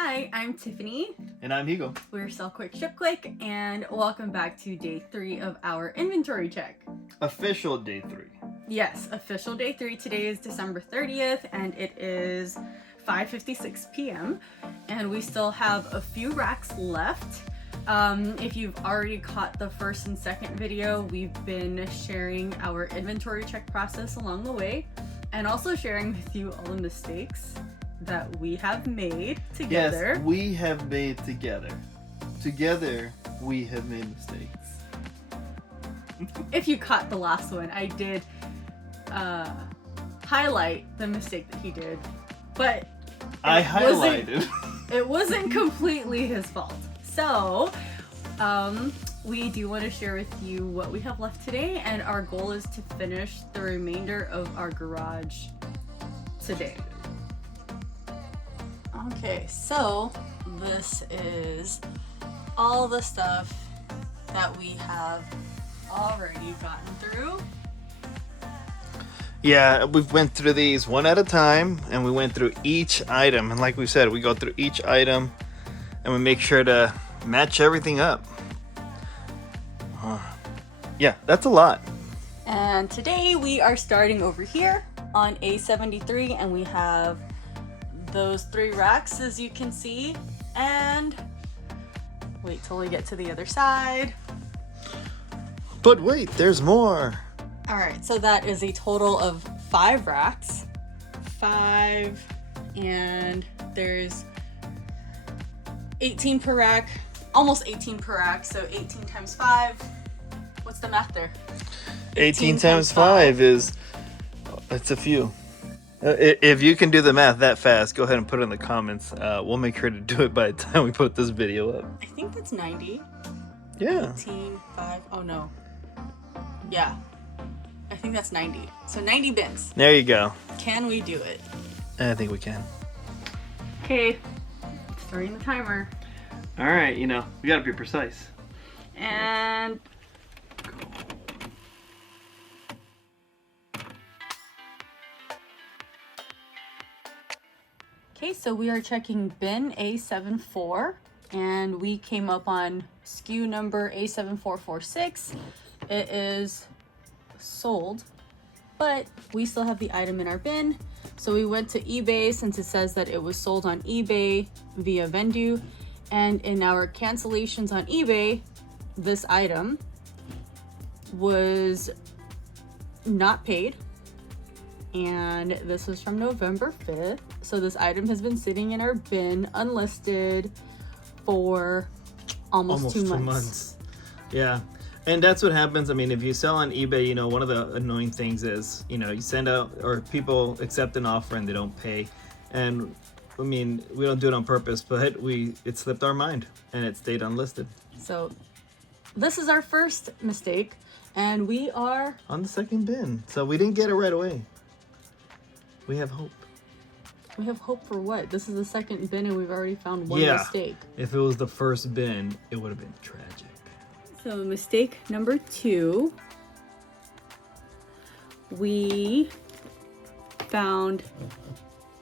Hi, I'm Tiffany. And I'm Hugo. We're Sell Quick, Ship Quick, and welcome back to day 3 of our inventory check. Official day 3. Yes, official day 3. Today is December 30th, and it is 5:56 p.m. And we still have a few racks left. If you've already caught the first and second video, we've been sharing our inventory check process along the way, and also sharing with you all the mistakes that we have made together. Yes, we have made together. Together, we have made mistakes. If you caught the last one, I did highlight the mistake that he did, but I highlighted. It wasn't completely his fault. So, we do want to share with you what we have left today, and our goal is to finish the remainder of our garage today. Okay, so this is all the stuff that we have already gotten through. Yeah, we went through these one at a time, and we went through each item. And like we said, we go through each item, and we make sure to match everything up. Yeah, that's a lot. And today we are starting over here on A73, and we have those 3 racks, as you can see, and wait till we get to the other side. But wait, there's more. All right, so that is a total of 5 racks. 5, and there's 18 per rack, almost 18 per rack, so 18 times 5. What's the math there? 18 times 5 is, it's a few. If you can do the math that fast, go ahead and put it in the comments. We'll make sure to do it by the time we put this video up. I think that's 90. Yeah. 18, 5, oh no. Yeah, I think that's 90. So 90 bins. There you go. Can we do it? I think we can. Okay, starting the timer. All right, we gotta be precise. And okay, so we are checking bin A74, and we came up on SKU number A7446. It is sold, but we still have the item in our bin. So we went to eBay, since it says that it was sold on eBay via Vendoo, and in our cancellations on eBay, this item was not paid, and this was from November 5th. So this item has been sitting in our bin unlisted for almost 2 months. Yeah. And that's what happens. I mean, if you sell on eBay, one of the annoying things is, you send out, or people accept an offer and they don't pay. And I mean, we don't do it on purpose, but it slipped our mind and it stayed unlisted. So this is our first mistake, and we are on the second bin. So we didn't get it right away. We have hope. We have hope for what? This is the second bin, and we've already found one mistake. If it was the first bin, it would have been tragic. So mistake number 2, we found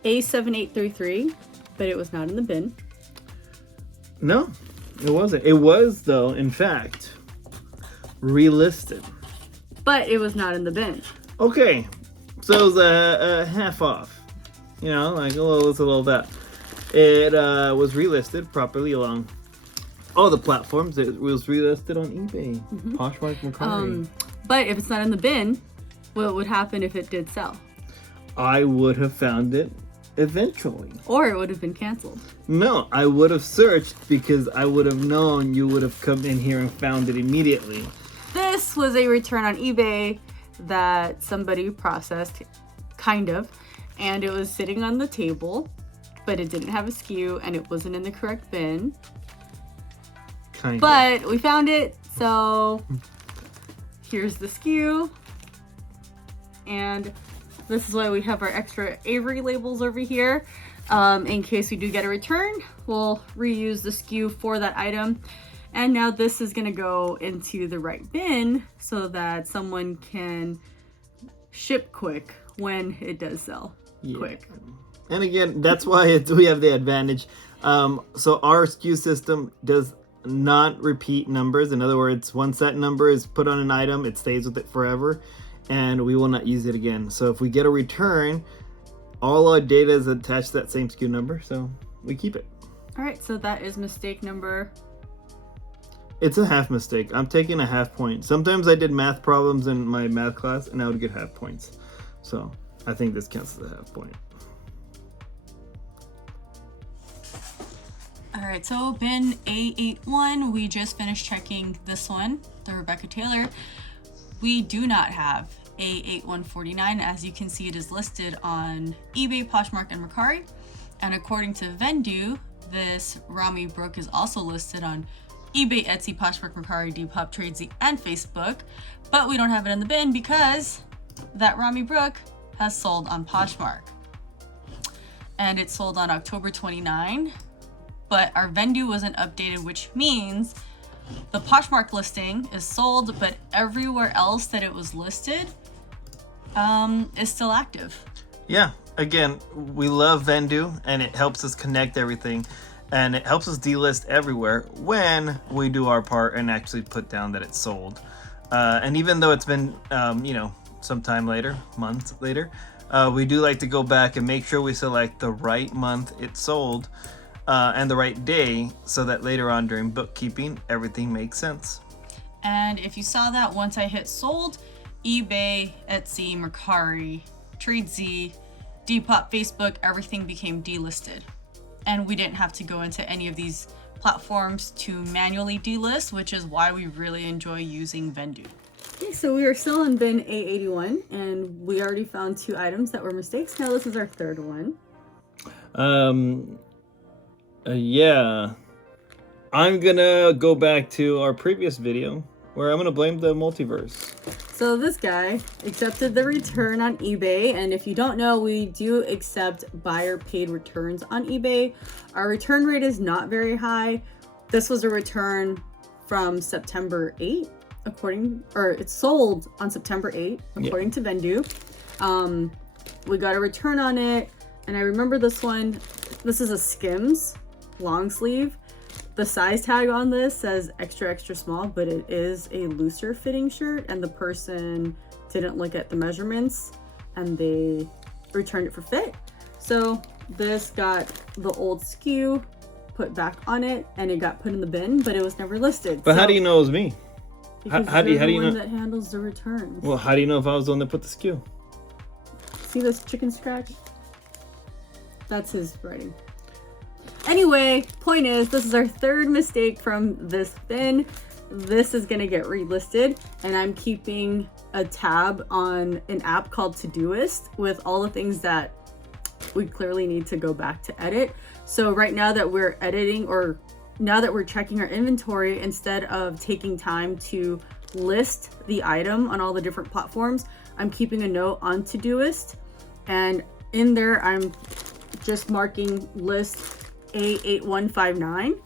A7833, but it was not in the bin. No, it wasn't. It was, though, in fact, relisted. But it was not in the bin. Okay, so it was a half off. Like it's a little bit. It was relisted properly along all the platforms. It was relisted on eBay, Poshmark, Mercari. But if it's not in the bin, what would happen if it did sell? I would have found it eventually. Or it would have been canceled. No, I would have searched, because I would have known you would have come in here and found it immediately. This was a return on eBay that somebody processed, kind of, and it was sitting on the table, but it didn't have a SKU and it wasn't in the correct bin. Kind but we found it, so here's the SKU, and this is why we have our extra Avery labels over here. In case we do get a return, we'll reuse the SKU for that item. And now this is gonna go into the right bin so that someone can ship quick when it does sell quick. And again, that's why we have the advantage. So our SKU system does not repeat numbers. In other words, once that number is put on an item, it stays with it forever, and we will not use it again. So if we get a return, all our data is attached to that same SKU number, so we keep it. All right, so that is mistake number. It's a half mistake. I'm taking a half point. Sometimes I did math problems in my math class and I would get half points. So I think this counts as a half point. All right, so bin A81, we just finished checking this one, the Rebecca Taylor. We do not have A8149. As you can see, it is listed on eBay, Poshmark, and Mercari. And according to Vendoo, this Rami Brook is also listed on eBay, Etsy, Poshmark, Mercari, Depop, Tradesy, and Facebook, but we don't have it in the bin because that Rami Brook has sold on Poshmark. And it sold on October 29, but our Vendoo wasn't updated, which means the Poshmark listing is sold, but everywhere else that it was listed is still active. Yeah, again, we love Vendoo and it helps us connect everything. And it helps us delist everywhere when we do our part and actually put down that it's sold. And even though it's been, some time later, months later, we do like to go back and make sure we select the right month it sold and the right day, so that later on during bookkeeping, everything makes sense. And if you saw that, once I hit sold, eBay, Etsy, Mercari, Tradesy, Depop, Facebook, everything became delisted. And we didn't have to go into any of these platforms to manually delist, which is why we really enjoy using Vendoo. Okay, so we are still in bin A81, and we already found 2 items that were mistakes. Now this is our third one. Yeah. I'm gonna go back to our previous video where I'm gonna blame the multiverse. So this guy accepted the return on eBay, and if you don't know, we do accept buyer paid returns on eBay. Our return rate is not very high. This was a return from September 8, it's sold on September 8, according to Vendoo. We got a return on it, and I remember this one. This is a Skims long sleeve. The size tag on this says extra, extra small, but it is a looser fitting shirt, and the person didn't look at the measurements and they returned it for fit. So this got the old SKU put back on it and it got put in the bin, but it was never listed. But how do you know it was me? Because how do you the know that handles the returns? Well, how do you know if I was the one that put the SKU? See this chicken scratch? That's his writing. Anyway, point is, this is our third mistake from this bin. This is gonna get relisted, and I'm keeping a tab on an app called Todoist with all the things that we clearly need to go back to edit. So right now that we're editing, or now that we're checking our inventory, instead of taking time to list the item on all the different platforms, I'm keeping a note on Todoist, and in there I'm just marking list A8159.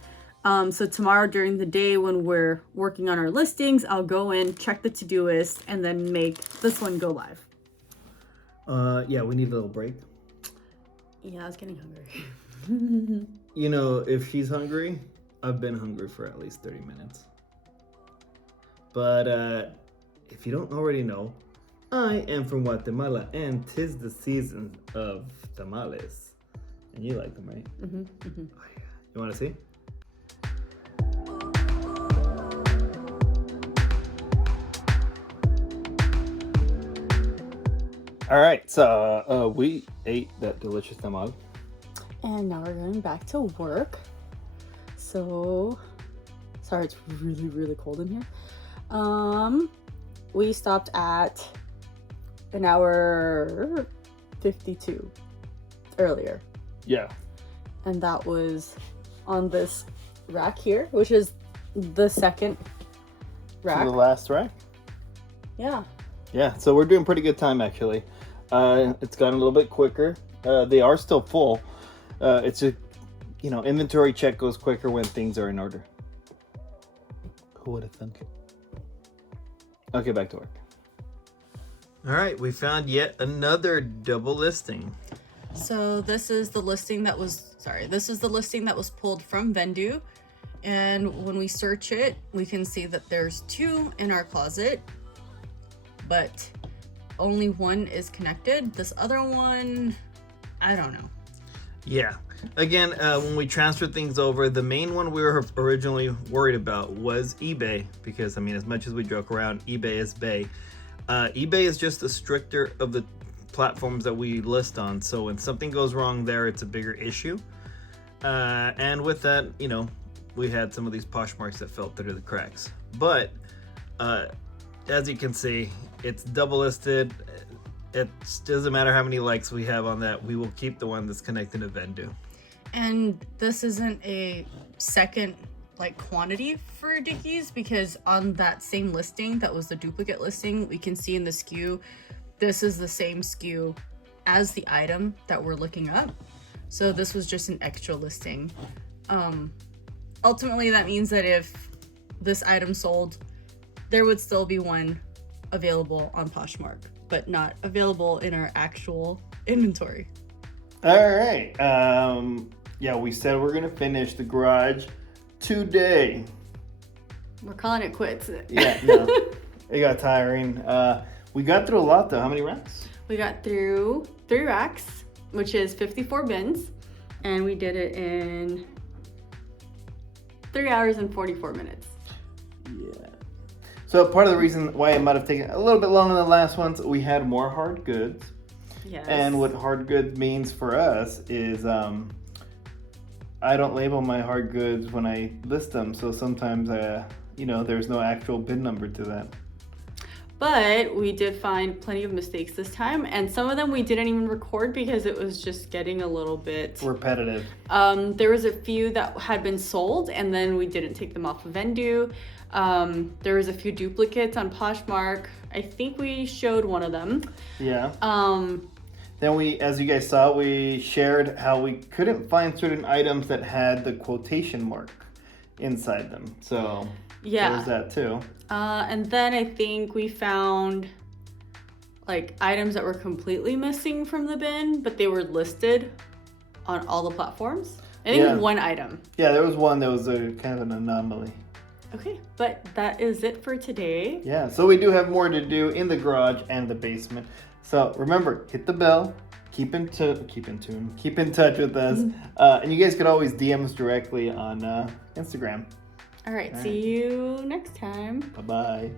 So tomorrow during the day when we're working on our listings, I'll go in, check the Todoist, and then make this one go live. Yeah, we need a little break. Yeah, I was getting hungry. You know, if she's hungry, I've been hungry for at least 30 minutes. But if you don't already know, I am from Guatemala, and 'tis the season of tamales. And you like them, right? Mm-hmm, mm-hmm. Oh, yeah. You want to see? All right, so we ate that delicious tamal. And now we're going back to work. So, sorry, it's really, really cold in here. We stopped at an hour 52 earlier. Yeah. And that was on this rack here, which is the second rack. So the last rack? Yeah. Yeah, so we're doing pretty good time, actually. It's gotten a little bit quicker. They are still full. It's a, inventory check goes quicker when things are in order. Who would have thunk it? Okay, back to work. All right, we found yet another double listing. So this is the listing that was sorry, this is the listing that was pulled from Vendoo. And when we search it, we can see that there's 2 in our closet, but only 1 is connected. This other one, I don't know. Yeah. Again, when we transfer things over, the main one we were originally worried about was eBay, because I mean, as much as we joke around, eBay is Bay. eBay is just the stricter of the platforms that we list on. So when something goes wrong there, it's a bigger issue. And with that, you know, we had some of these Poshmarks that fell through the cracks. But as you can see, it's double listed. It doesn't matter how many likes we have on that. We will keep the one that's connected to Vendoo. And this isn't a second like quantity for Dickies, because on that same listing that was the duplicate listing, we can see in the SKU, this is the same SKU as the item that we're looking up. So this was just an extra listing. Ultimately, that means that if this item sold, there would still be one available on Poshmark, but not available in our actual inventory. All right. Yeah, we said we're gonna finish the garage today. We're calling it quits. Yeah, no, it got tiring. We got through a lot though. How many racks? We got through 3 racks, which is 54 bins, and we did it in 3 hours and 44 minutes. Yeah. So part of the reason why it might have taken a little bit longer than the last ones, we had more hard goods. Yes. And what hard goods means for us is I don't label my hard goods when I list them. So sometimes, you know, there's no actual bin number to that. But we did find plenty of mistakes this time, and some of them we didn't even record because it was just getting a little bit repetitive. There was a few that had been sold, and then we didn't take them off of Vendoo. There was a few duplicates on Poshmark. I think we showed one of them. Yeah. Then we, as you guys saw, we shared how we couldn't find certain items that had the quotation mark inside them. So yeah, there was that too. And then I think we found like items that were completely missing from the bin, but they were listed on all the platforms. I think one item. Yeah, there was one that was a kind of an anomaly. Okay, but that is it for today. Yeah, so we do have more to do in the garage and the basement. So remember, hit the bell, keep in touch with us, and you guys could always DM us directly on Instagram. All right, see you next time. Bye-bye.